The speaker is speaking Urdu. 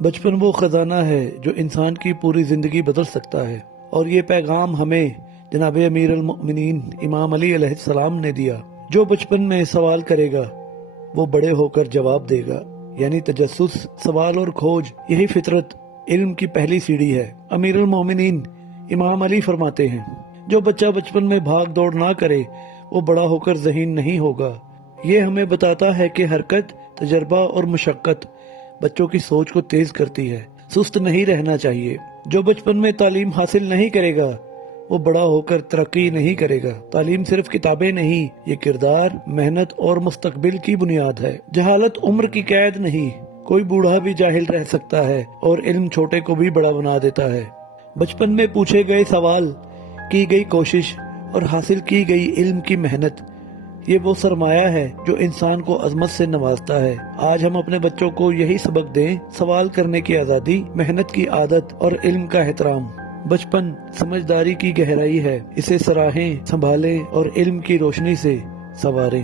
بچپن وہ خزانہ ہے جو انسان کی پوری زندگی بدل سکتا ہے، اور یہ پیغام ہمیں جناب امیر المؤمنین امام علی علیہ السلام نے دیا۔ جو بچپن میں سوال کرے گا وہ بڑے ہو کر جواب دے گا، یعنی تجسس، سوال اور کھوج، یہی فطرت علم کی پہلی سیڑھی ہے۔ امیر المؤمنین امام علی فرماتے ہیں، جو بچہ بچپن میں بھاگ دوڑ نہ کرے وہ بڑا ہو کر ذہین نہیں ہوگا۔ یہ ہمیں بتاتا ہے کہ حرکت، تجربہ اور مشقت بچوں کی سوچ کو تیز کرتی ہے۔ سست نہیں رہنا چاہیے۔ جو بچپن میں تعلیم حاصل نہیں کرے گا وہ بڑا ہو کر ترقی نہیں کرے گا۔ تعلیم صرف کتابیں نہیں، یہ کردار، محنت اور مستقبل کی بنیاد ہے۔ جہالت عمر کی قید نہیں، کوئی بوڑھا بھی جاہل رہ سکتا ہے، اور علم چھوٹے کو بھی بڑا بنا دیتا ہے۔ بچپن میں پوچھے گئے سوال، کی گئی کوشش اور حاصل کی گئی علم کی محنت، یہ وہ سرمایہ ہے جو انسان کو عظمت سے نوازتا ہے۔ آج ہم اپنے بچوں کو یہی سبق دیں، سوال کرنے کی آزادی، محنت کی عادت اور علم کا احترام۔ بچپن سمجھداری کی گہرائی ہے، اسے سراہیں، سنبھالیں اور علم کی روشنی سے سنواریں۔